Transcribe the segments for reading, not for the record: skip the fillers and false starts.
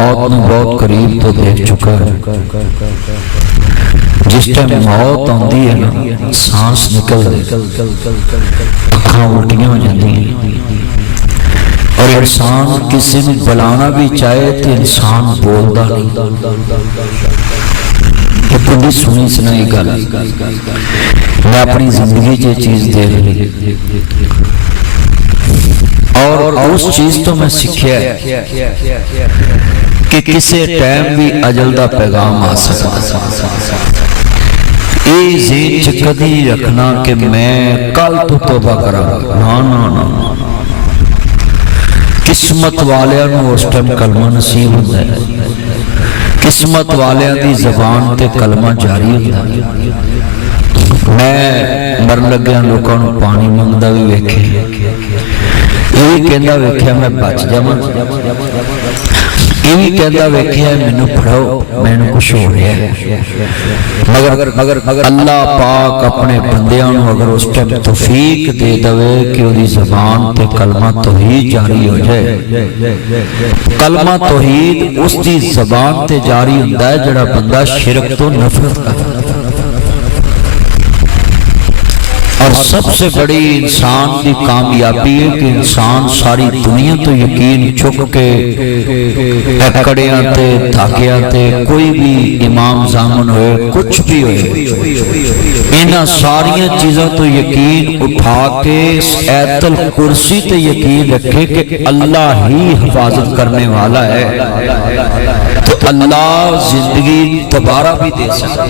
मौत नूं बहुत करीब तो देख चुका है। जिस टाइम मौत आती है ना, सांस निकल अखां उल्टियां हो जांदियां और इंसान किसी को बुलाना भी चाहे तो इंसान बोलता नहीं। बड़ी सुनी सुनाई गल मैं अपनी जिंदगी च चीज देख ली और उस चीज तो मैं सीखिया कि किसी टाइम भी अजल का पैगाम आ सकता। ये ज़हन च कदी रखना कि मैं कल तो तौबा करा, ना ना ना। किस्मत वालियां नूं उस टाइम कलमा नसीब होता है, किस्मत वालियां दी ज़बान ते कलमा जारी होता है। मैं मरन लग्या लोगों नूं पानी मंगदा भी वेखे, ये भी कहंदा वेख्या मैं बच जावां, ये भी कहता वेख्या मैनू पढ़ाओ मैनू कुछ हो रहा है। मगर अल्लाह पाक अपने बंदियां नूं अगर उस टाइम तौफीक दे दवे कि उहदी ज़बान ते कलमा तौहीद जारी हो जाए, कलमा तौहीद उसकी ज़बान ते जारी हुंदा है जिहड़ा बंदा शिरक तो नफरत करदा। और सबसे बड़ी इंसान की कामयाबी है कि इंसान सारी दुनिया तो यकीन चुक के कड़ियां ते धागियां ते कोई भी इमाम जामन होए कुछ भी होए इन्हां सारियां चीज़ों तो यकीन उठा के ऐतल कुर्सी ते यकीन रखे कि अल्लाह ही हिफाजत करने वाला है, तो अल्लाह जिंदगी दोबारा भी दे सकता।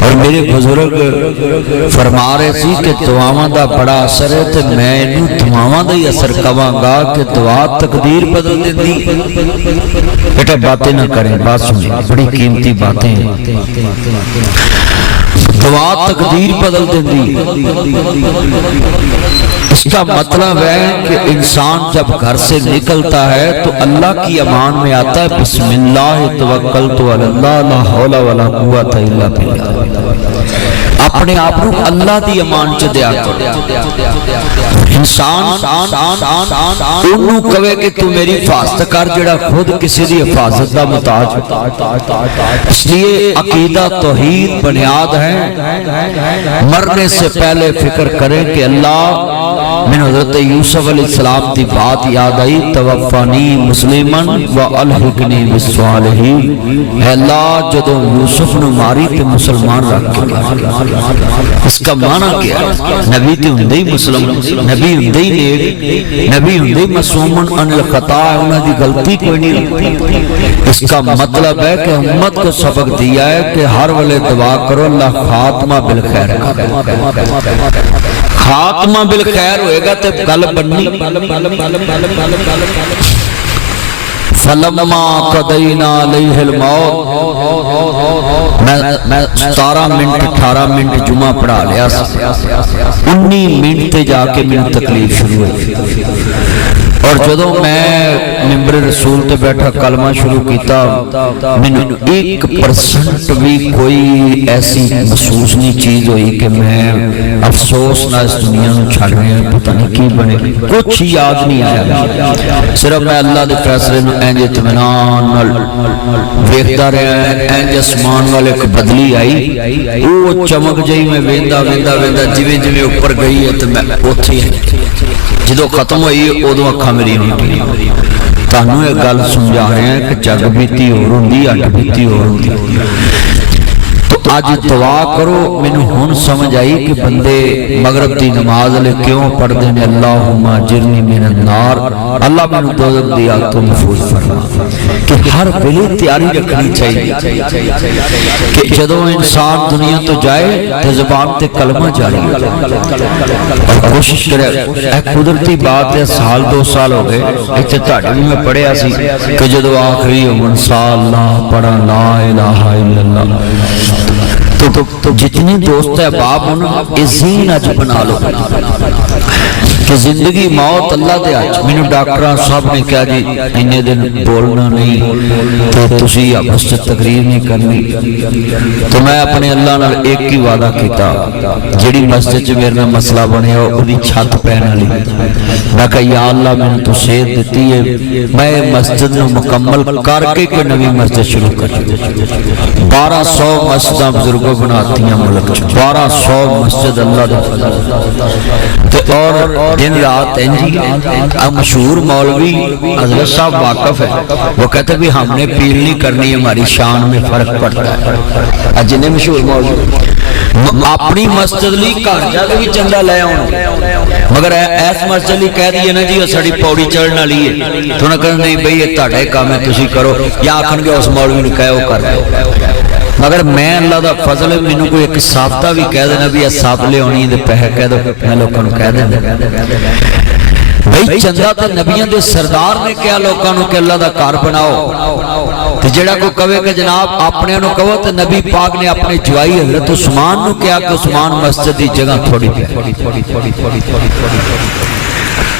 और मेरे बुजुर्ग फरमा रहे सी कि दुआवां दा बड़ा असर है, तो मैं इनू दुआवां दा ही असर कहांगा कि दुआ तकदीर बदल देती। बेटा बातें ना करें, बात सुनिए, बड़ी कीमती बातें हैं। दुआ तकदीर बदल देती। इसका मतलब है कि इंसान जब घर से निकलता है तो अल्लाह की अमान में आता है, बिस्मिल्लाह तवक्कलतु अलल्लाह ला हौला वला कुव्वता इल्ला बिल्लाह। अपने आप को अल्लाह की अमान च दिया इंसान उन्होंने कहे कि तू मेरी हिफाजत कर जिहड़ा खुद किसी की हिफाजत का मुताज। इसलिए अकीदा तौहीद बुनियाद है। मरने से पहले फिक्र करें कि अल्लाह मैंने हज़रत यूसुफ अलैहिस्सलाम की बात याद आई, तवफ़्फ़नी मुस्लिमन व अलहिकनी बिस्सालिहीन। अल्लाह जदों यूसुफ नूं मारी ते मुसलमान रख के, इसका माना क्या? नबी तो हुंदे ही मुस्लिम, नबी हुंदे ही नेक, नबी हुंदे ही मासूमन अनिल खता, उन्हां दी गलती कोई नहीं लगती। इसका मतलब है कि उम्मत को सबक दिया है कि हर वेले दुआ करो अल्लाह खात्मा बिल खैर, खात्मा बिल खैर होएगा तो गल बननी। फलम्मा कदैना अलैहिल मौत, मैं 17 मिनट 18 मिनट जुमा पढ़ा लिया, 19 मिनट ते जाके मैनूं तकलीफ शुरू हुई। और जदों मैं मिंबर रसूल ते बैठा कलमा शुरू किया, मैनूं 1% भी कोई ऐसी महसूस नहीं चीज हुई कि मैं अफसोस ना इस दुनिया में छड़ रहा, पता नहीं की बने, कुछ याद नहीं आया। सिर्फ मैं अल्लाह के फैसले में इंज इत्मीनान नाल वेखदा रहा। इंज आसमान वाल एक बदली आई, वो चमक जी मैं वेंदा वेंदा वेंदा जिवें जिवें ऊपर गई है तो मैं उत्थे जो खत्म हुई उदों अखां मेरी तुहानूं एक गल समझा रहे हैं कि जग बीती होर हुंदी, अट बीती होर हुंदी। तो अज दुआ करो। मैनूं हुण समझ आई कि बंदे मगरब की नमाज ले क्यों पढ़ते हैं, अल्लाहुम्मा जिरनी मिनन नार, अल्लाह मैनूं दोज़ख दी आग तो महफूज फरमा। कि हर वेले तैयारी रखनी चाहिए कि जदों इंसान दुनिया तो जाए तो ज़बान ते कलमा जारी हो जाए। और कोशिश करे, कुदरती बात है, साल 2 साल हो गए इत्थे तुहाडे भी मैं पढ़िया सी कि जदों आखिरी उमर साल ला पढ़ा ला इलाहा इल्लल्लाह, तो जितने दोस्त है बाप उन्होंने ज़ीन अज बना लो। کہ زندگی موت اللہ دے ہاتھ۔ مینوں ڈاکٹر صاحب نے کہا جی اننے دن بولنا نہیں تے تسی آپس وچ تقریر نہیں کرنی، تو میں اپنے اللہ نال ایک ہی وعدہ کیتا، جڑی مسجد چ میرے نال مسئلہ بنیا اودی چھت پین والی، میں کہا یا اللہ مینوں تو صحت دتی ہے، میں مسجد نو مکمل کر کے کوئی نوی مسجد شروع کر 1200 مسجداں بزرگوں بناتیاں ملک 1200 مسجد اللہ دے فضل تے اور دن رات انجی۔ مشہور مولوی حضرت صاحب واقف ہے، وہ کہتے بھی ہم نے پیل نہیں کرنی، ہماری شان میں فرق پڑتا ہے۔ جنہیں مشہور مولوی اپنی مسجد لی گھر جا کے بھی چندہ لے آؤ، مگر ایس مسجد لی کہہ دیے نا جی ساری پوڑی چڑھنا لیے تو نہ کہنا نہیں بھئی یہ تہاڈا کام ہے تسی کرو، یا آکھن گے اس مولوی نے کہے وہ کر دو۔ مگر میں اللہ دا فضل ہے مینوں کوئی ایک صافتہ بھی کہہ دینا بھی یہ صاف لے آنی دے پیسے کہہ دو، میں لوگوں کو کہہ دینا بھئی چندہ تے نبیوں دے سردار نے کیا لوگوں کو کہ اللہ دا کار بناؤ، تے جڑا کو کہے کہ جناب اپنے انہوں کہو تے نبی پاک نے اپنے جوائی حضرت عثمان نو کیا کہ عثمان مسجد دی جگہ تھوڑی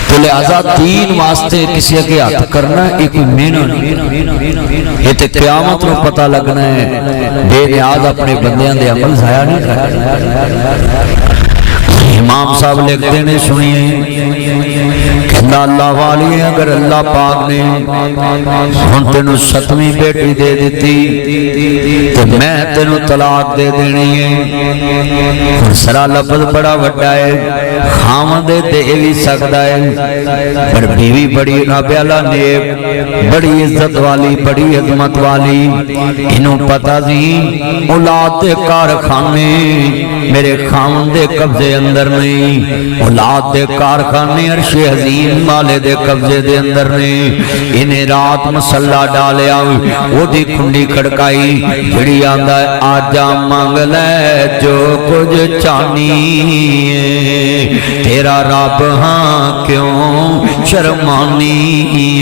تو لہذا دین واسطے کسی کے ہاتھ کرنا ایک محنت نہیں، یہ تے قیامت نو پتہ لگنا ہے بے نیاز اپنے بندیاں دے عمل ضائع نہیں کرنا۔ امام صاحب لکھتے نے سنیے کہنا اللہ والی اگر اللہ پاک نے ہن تینوں 7ویں بیٹی دے دیتی تو میں تینوں طلاق دے دینی ہے، سرا لفظ بڑا وڈا ہے، خاوند دے بھی سکتا ہے، پر بیوی بڑی نابیالہ نیک بڑی عزت والی بڑی عظمت والی، انہوں پتہ نہیں اولاد دے کارخانے میرے خاوند دے قبضے اندر نہیں، اولاد دے کارخانے عرش عظیم والے دے قبضے دے اندر نہیں، انہیں رات مسلح ڈالیا وہ دی کھنڈی کھڑکائی جڑی آندہ ہے آجا مانگ لے جو کچھ چانی ہے، تیرا رب ہاں کیوں شرمانی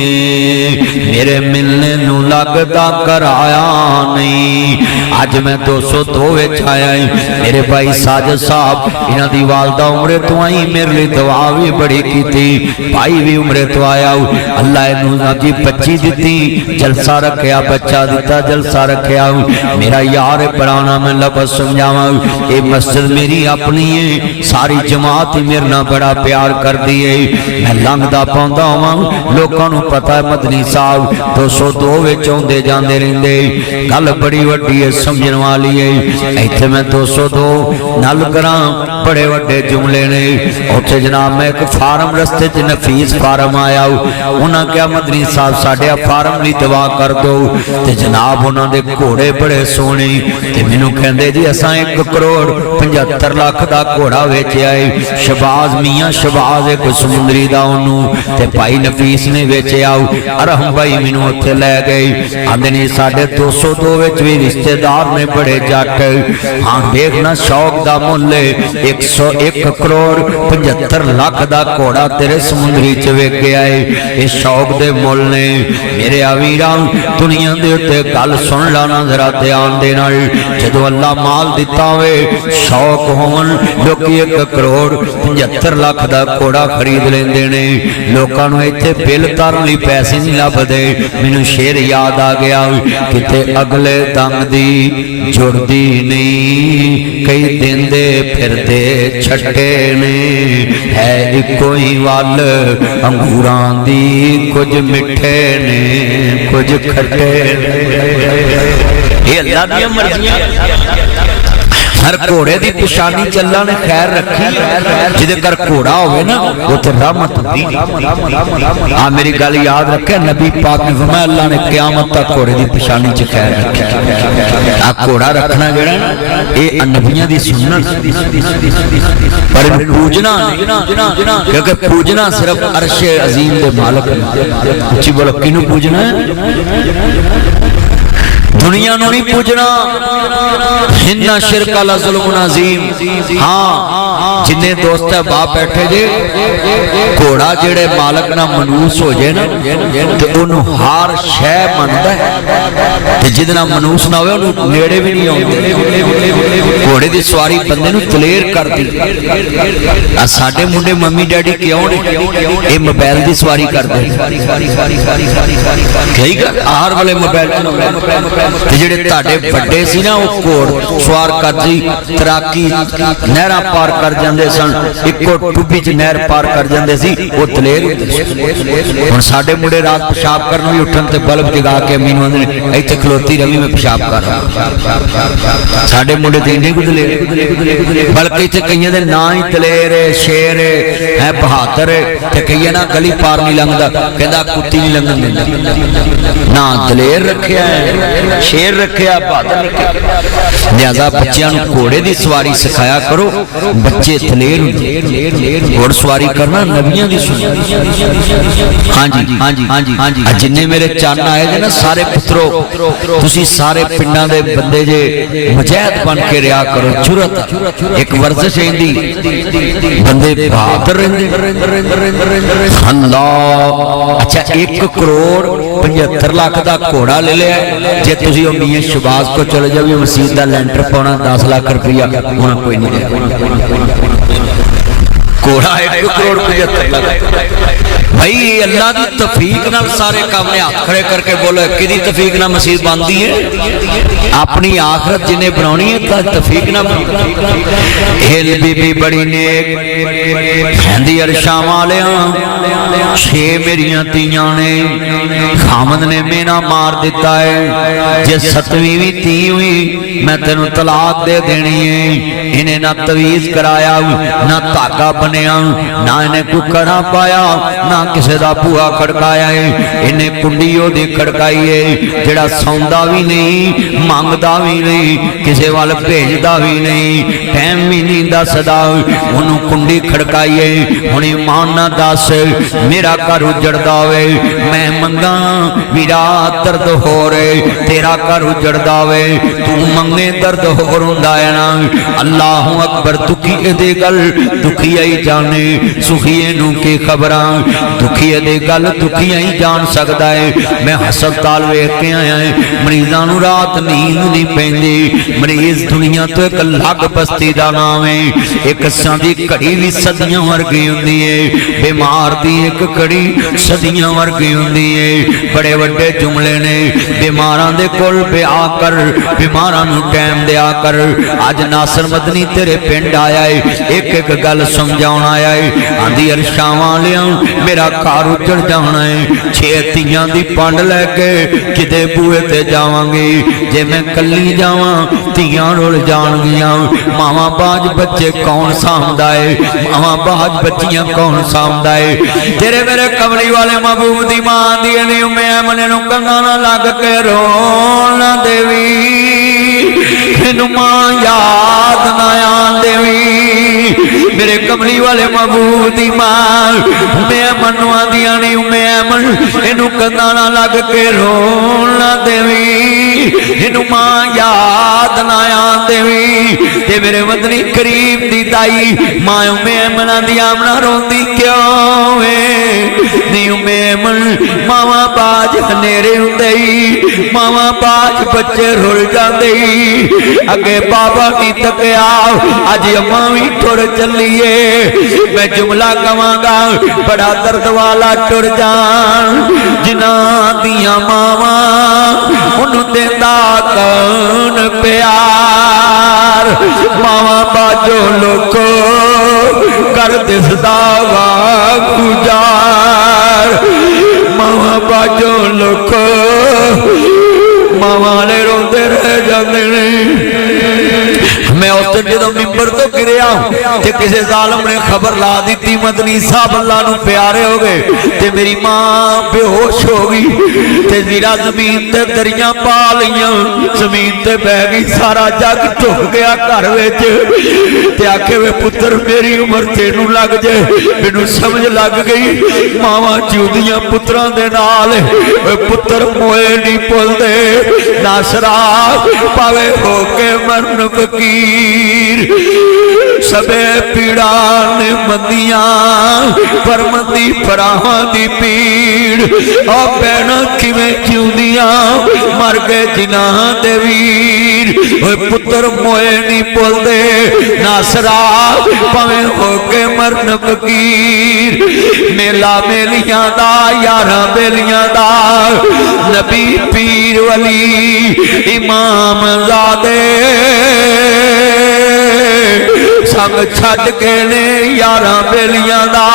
ہے، میرے ملنے نو لگتا کرایا نہیں، آج میں 202 وچ آیا ہی، میرے بھائی ساجد صاحب انہاں دی والدہ عمرے تو آئی میرے لئے دعا بھی بڑی کی تھی، بھائی بھی عمرے تو آیا ہوں، اللہ انہوں جی بچی دیتی جلسہ رکھیا بچہ دیتا جلسہ رکھیا ہوں، میرا یار پرانا میں لفظ سمجھاوا ہوں، اے مسجد میری اپنی ہے، ساری جماعت ہی میرے نہ بڑا پیار کر دیئے، میں لنگ دا پاؤندہ ہوں، لوگوں نے پتہ ہے مدنی صاحب 202 وچوں دے جاندے رہندے، گل بڑی وڈی ہے سمجھن والی ہے، ایتھے میں 202 نل کراں بڑے وڈے جملے نے، اوٹھے جناب میں ایک فارم رستے تے نفیس فارم آیا ہوں، انہاں کیا مدنی صاحب ساڑھے فارم لی دعا کر دو، تے جناب انہاں دے گھوڑے بڑے سونے، تے منو کہندے جی اساں 1 کروڑ 75 لاکھ دا گھوڑا ویچے آئے، شباز میاں شباز ایک سمندری دا انہوں، تے بھائی نفیس نے ویچے آؤ، ارہم بھائی منو اتھے لے گئی، آندھنی ساڑھے 202 ویچ بھی رشتہ دار نے بڑے جاٹ، ہاں دیکھنا شوق دا ملے 101 کروڑ 75 لاکھ دا کوڑا تیرے سمندری چوے گیا ہے، اس شوق دے مول نے میرے آویران دنیا دے اتے گل سن لانا ذرا دھیان دینا، جدو اللہ مال دیتا ہوئے شوق ہون لوکی 1 کروڑ 75 لاکھ دا کوڑا خرید لیں دینے، لوکاں نو ایتھے بل تارن لی پیسے نہیں لب دے، مینو شیر یاد آ گیا کتے اگلے دنگ دی جڑ دی نہیں، کئی دن دے پھر دے چھٹے نے، ہے ایک کوئی وال انگوران دی کچھ مٹھے نے کچھ کھٹے نے، یہ اللہ دی مرضیاں، ہر گھوڑے دی پشانی چلا نے خیر رکھی، جدے کر گھوڑا ہوئے نا وہ تے رحمت دی، ہاں میری گل یاد رکھے نبی پاک نے فرمایا اللہ نے قیامت تک گھوڑے دی پشانی چ خیر رکھی، گھوڑا رکھنا جڑا اے نبیاں دی سنت، پر پوجنا کیونکہ پوجنا صرف عرش عظیم دے مالک، اچھی بولو کینوں پوجنا ہے؟ दुनिया नूं नहीं पूजना। इन्ना शिरक ला ज़ुल्मुन अज़ीम। हाँ जिन्ने दोस्त है बाप बैठे जे घोड़ा जेड़े मालक ना मनूस हो जाए ना ते ओनू हर शै मनदा है ते जिहदे नाल मनूस ना होवे ओनू नेड़े भी नहीं आउंदे। घोड़े दी सवारी बंदे नूं दलेर करदी। आ साडे मुंडे मम्मी डैडी क्यों ने ये मोबाइल दी सवारी करदे ठीक है हर वाले मोबाइल ते जेड़े तुहाडे वड्डे सी ना वो घोड़ सवार करदी तराकी नहरां पार कर जांदे सन। इक्को टुब्बी च नहर पार कर जांदे सी वो दलेर हुण साडे मुंडे रात पेशाब करन भी उठन ते बल्ब जगा के अम्मी नूं आंदे ने इत्थे खलोती रवि मैं पेशाब कर रहा। साडे मुंडे ते इन्ने कुछ दलेर बल्कि इत्थे कईयां दे नां ही दलेर शेर है बहादुर ते कईयां ना गली पार नहीं लंघदा कहंदा कुत्ती नहीं लंघन दिंदा। ना दलेर रखिया है शेर रखिया बहादुर रखिया। लिहाजा बच्चों नूं घोड़े की सवारी सिखाया करो बच्चे दलेर होंदे। घोड़ सवारी करना नबियां दी सुन्नत। हाँ जी हाँ जी हाँ जी हाँ जी जिन्ने मेरे चन्न आए जे ना सारे पुत्रो तुसी सारे पिंडां दे बंदे जे मुजाहिद बन के रिया करो। जुरत एक वर्जिश इंदी बंदे बहादुर रहिंदे। अल्लाह अच्छा 1 करोड़ 75 लाख का घोड़ा ले लिया जे तुसी मियां शहबाज को चले जाओ मसीत का लैंटर पाना 10 लाख रुपया होना कोई नहीं घोड़ा 1 करोड़ 75 लाख। भाई अल्लाह की तौफीक नाल सारे काम ने हाथ खड़े करके बोलो किदी तौफीक नाल मसीत बनती है। अपनी आखरत जिन्हें बनानी है तो तौफीक ना हिल बीबी बड़ी नेक कहंदी अरशां वालियां 6 मेरियां तियां ने खामद ने मेना मार दिता है जे 7वीं भी धी हुई मैं तेनू तलाक दे देनी है। इन्हें ना तवीज कराया ना धागा बनया ना इन्हें कोई कड़ा पाया ना किसी का बूहा खड़काया है। इन्हें कुंडी ओदी खड़काई है जेड़ा सौंदा भी नहीं मंगदा भी नहीं किसी वाल भेजदा भी नहीं टाइम भी नहीं दसदा उन्होंने कुंडी खड़काई है। हुण ईमान ना दस मेरा घर उजड़दा वे मैं मंगा मेरा दर्द हो रहे तेरा घर उजड़दा वे तू मंगे दर्द हो रुंदा है ना। अल्लाह अकबर दुखी दे गल दुखी आई जाने सुखिए नू की खबरां दुखिए दे गल दुखिया ही जान सकता है। मैं हस्पताल वेख के आया है मरीजों नू रात नींद नहीं पैंदी। मरीज दुनिया तो एक अलग बस्ती का नाम है। एक साडी घड़ी भी सदियां वर्गी हुंदी है बीमार दी एक घड़ी सदियां वर्गी हुंदी है। बड़े वड्डे जुमले ने बीमारां दे कोल ब्याह कर बीमारां नू टाइम दिया कर। अज नासर मदनी तेरे पिंड आया है एक एक गल समझाउण आया है। आंदी अरशां वालियां मेरा घर उजड़ जाना है 6 तियां दी पंड लैके किते बूहे ते जावांगी जे मैं कल्ली जावां तियां रुल जाणगियां। मावां बाज बच्चे कौन सामदा है मावां बाज बच्चियां कौन सामदा है। तेरे मेरे कमली वाले महबूब दी मां दी ने मैं मने नूं कंगां ना लग के रोण ना देवी मैनूं मां याद ना आन देवी। मेरे कमली वाले महबूब दी मां मैं मनवा दिया नहीं मैं मन इनू कंधा ना लग के रोण ना देवी इनू मां याद ना आन देवी। ते मेरे मदनी करीम दी ताई मां मैं मना दी आमना रोंदी क्यों नहीं मैं मन मावा बाज हनेरे हुंदे मावा बाज बच्चे रुल जाते अगे बाबा की तकिया अज अम्मा भी टुर चलीए। मैं जुमला कवांगा बड़ा दर्द वाला टुर जान जिन्ना दिया मावा उन्होंने देंदा कौन प्यार। मावा बाजो लोको कर दिसदा वा गुजार मावा बाजो लोको मावा ने रोंदे रह जाते ने। मैं उस जदों मिंबर तो गिरिया ते किसी जालम ने खबर ला दी मदनी साहब अल्लाह नूं प्यारे हो गए ते मेरी मां बेहोश हो गई ते जीरा जमीन ते दरियां पा लईयां जमीन ते बह गई सारा जग झुक गया घर विच ते आखे वे पुत्र मेरी उम्र तेनू लग जाए मैनू समझ लग गई मावां जिउंदियां पुत्रां दे नाल पुत्र मोए नहीं भुलदे नासरा पावे हो के मरन फकीर सबे पीड़ा ने मंदिया पर मंदी भरावां दी पीड़ और भैणां किवें जिउंदियां मर गए जिन्हां दे वीर पुत्र मोए नहीं भुलदे नासरा भावें हो के मरन फकीर मेला मेलियां दा यारां बेलियां दा नबी पीर वली इमाम ज़ादे संग छड्ड के ने यारां बेलियां दा।